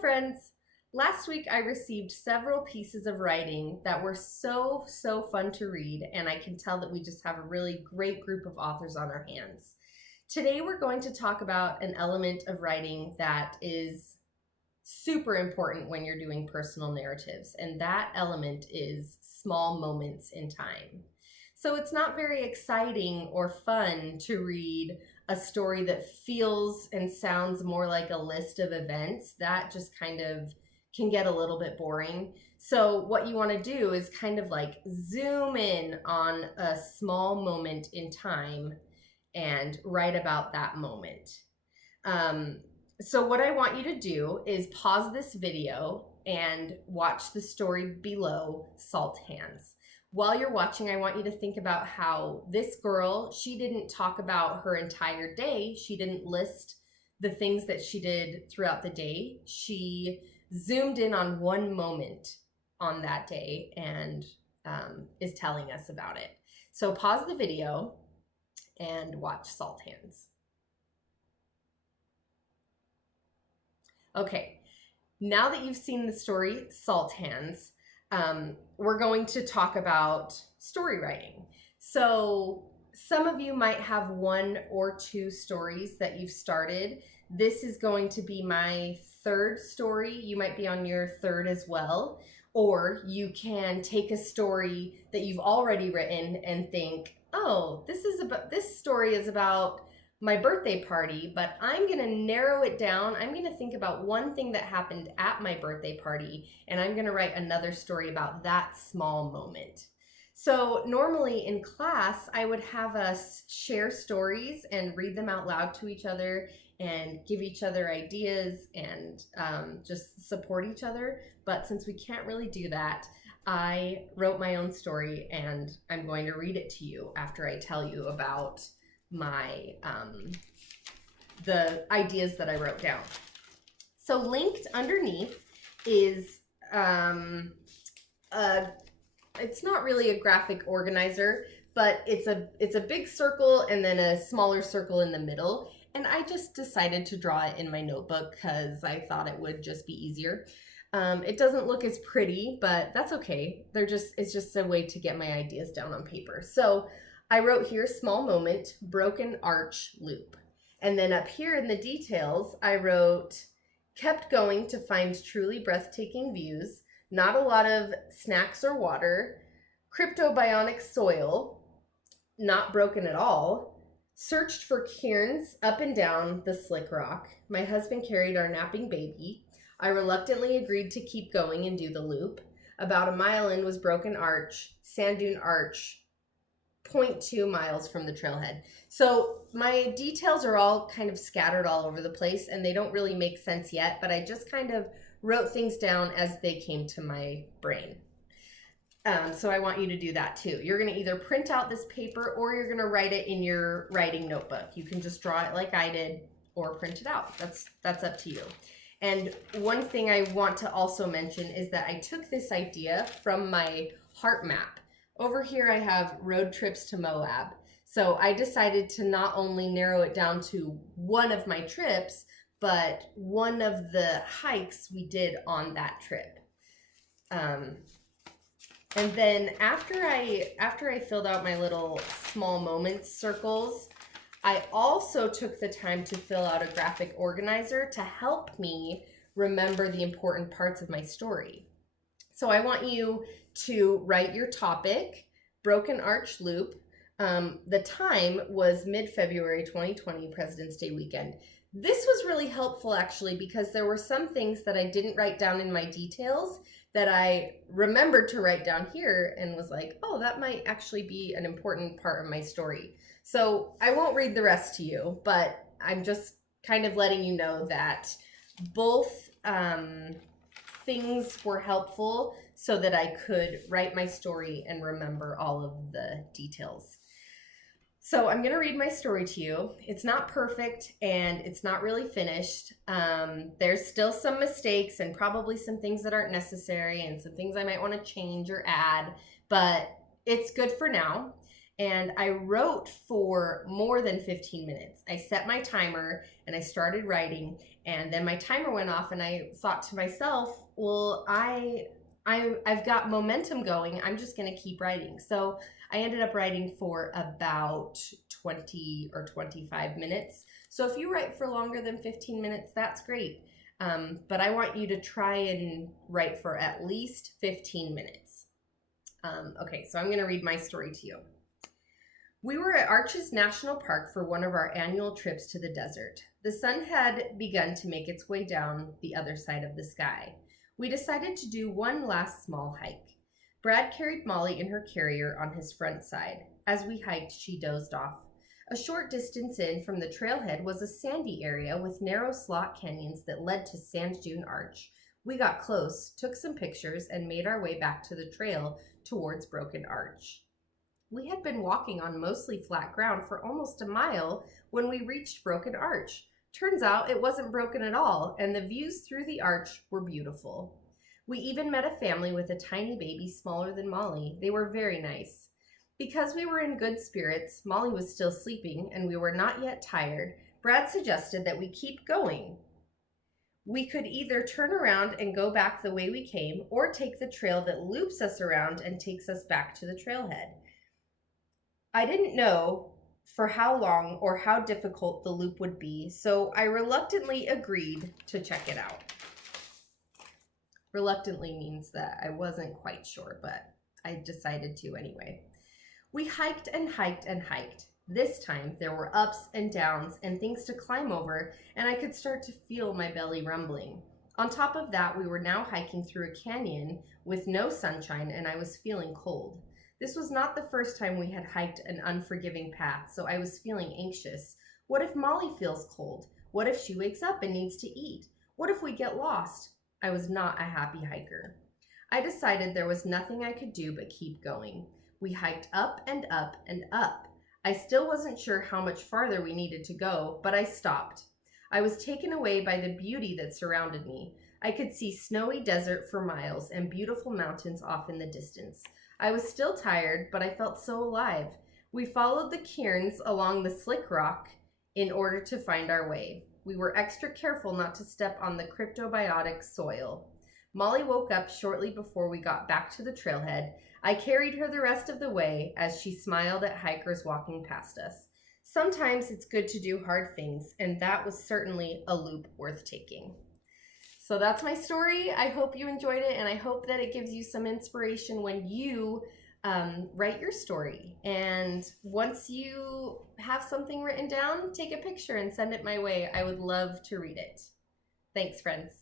friends. Last week I received several pieces of writing that were so fun to read, and I can tell that we just have a really great group of authors on our hands. Today we're going to talk about an element of writing that is super important when you're doing personal narratives, and that element is small moments in time. So it's not very exciting or fun to read a story that feels and sounds more like a list of events. That just kind of can get a little bit boring. So what you want to do is kind of like zoom in on a small moment in time and write about that moment. So what I want you to do is pause this video and watch the story below, Salt Hands. While you're watching, I want you to think about how this girl, she didn't talk about her entire day. She didn't list the things that she did throughout the day. She zoomed in on one moment on that day and is telling us about it. So pause the video and watch Salt Hands. Okay, now that you've seen the story Salt Hands, we're going to talk about story writing. So some of you might have one or two stories that you've started. This is going to be my third story. You might be on your third as well. Or you can take a story that you've already written and think, oh, this story is about my birthday party, but I'm going to narrow it down. I'm going to think about one thing that happened at my birthday party, and I'm going to write another story about that small moment. So normally in class, I would have us share stories and read them out loud to each other and give each other ideas and just support each other. But since we can't really do that, I wrote my own story, and I'm going to read it to you after I tell you about my the ideas that I wrote down. So linked underneath is it's not really a graphic organizer, but it's a big circle and then a smaller circle in the middle, and I just decided to draw it in my notebook because I thought it would just be easier. It doesn't look as pretty, but that's okay. It's just a way to get my ideas down on paper. So I wrote here, small moment, broken arch loop. And then up here in the details, I wrote, kept going to find truly breathtaking views, not a lot of snacks or water, cryptobionic soil, not broken at all, searched for cairns up and down the slick rock. My husband carried our napping baby. I reluctantly agreed to keep going and do the loop. About a mile in was broken arch, sand dune arch, 0.2 miles from the trailhead. So my details are all kind of scattered all over the place, and they don't really make sense yet, but I just kind of wrote things down as they came to my brain. So I want you to do that too. You're going to either print out this paper or you're going to write it in your writing notebook. You can just draw it like I did or print it out. That's up to you. And one thing I want to also mention is that I took this idea from my heart map. Over here I have road trips to Moab. So I decided to not only narrow it down to one of my trips, but one of the hikes we did on that trip. And then after I filled out my little small moments circles, I also took the time to fill out a graphic organizer to help me remember the important parts of my story. So I want you to write your topic, broken arch loop. The time was mid-February 2020, President's Day weekend. This was really helpful actually because there were some things that I didn't write down in my details that I remembered to write down here and was like, oh, that might actually be an important part of my story. So I won't read the rest to you, but I'm just kind of letting you know that both things were helpful so that I could write my story and remember all of the details. So I'm going to read my story to you. It's not perfect and it's not really finished. There's still some mistakes and probably some things that aren't necessary and some things I might want to change or add, but it's good for now. and I wrote for more than 15 minutes. I set my timer and I started writing, and then my timer went off, and I thought to myself, well, I've got momentum going. I'm just going to keep writing. So I ended up writing for about 20 or 25 minutes. So if you write for longer than 15 minutes, that's great. But I want you to try and write for at least 15 minutes. Okay, so I'm going to read my story to you. We were at Arches National Park for one of our annual trips to the desert. The sun had begun to make its way down the other side of the sky. We decided to do one last small hike. Brad carried Molly in her carrier on his front side. As we hiked, she dozed off. A short distance in from the trailhead was a sandy area with narrow slot canyons that led to Sand Dune Arch. We got close, took some pictures, and made our way back to the trail towards Broken Arch. We had been walking on mostly flat ground for almost a mile when we reached Broken Arch. Turns out it wasn't broken at all, and the views through the arch were beautiful. We even met a family with a tiny baby smaller than Molly. They were very nice. Because we were in good spirits, Molly was still sleeping, and we were not yet tired, Brad suggested that we keep going. We could either turn around and go back the way we came, or take the trail that loops us around and takes us back to the trailhead. I didn't know for how long or how difficult the loop would be, so I reluctantly agreed to check it out. Reluctantly means that I wasn't quite sure, but I decided to anyway. We hiked and hiked and hiked. This time there were ups and downs and things to climb over, and I could start to feel my belly rumbling. On top of that, we were now hiking through a canyon with no sunshine, and I was feeling cold. This was not the first time we had hiked an unforgiving path, so I was feeling anxious. What if Molly feels cold? What if she wakes up and needs to eat? What if we get lost? I was not a happy hiker. I decided there was nothing I could do but keep going. We hiked up and up and up. I still wasn't sure how much farther we needed to go, but I stopped. I was taken away by the beauty that surrounded me. I could see snowy desert for miles and beautiful mountains off in the distance. I was still tired, but I felt so alive. We followed the cairns along the slick rock in order to find our way. We were extra careful not to step on the cryptobiotic soil. Molly woke up shortly before we got back to the trailhead. I carried her the rest of the way as she smiled at hikers walking past us. Sometimes it's good to do hard things, and that was certainly a loop worth taking. So that's my story. I hope you enjoyed it, and I hope that it gives you some inspiration when you write your story. And once you have something written down, take a picture and send it my way. I would love to read it. Thanks, friends.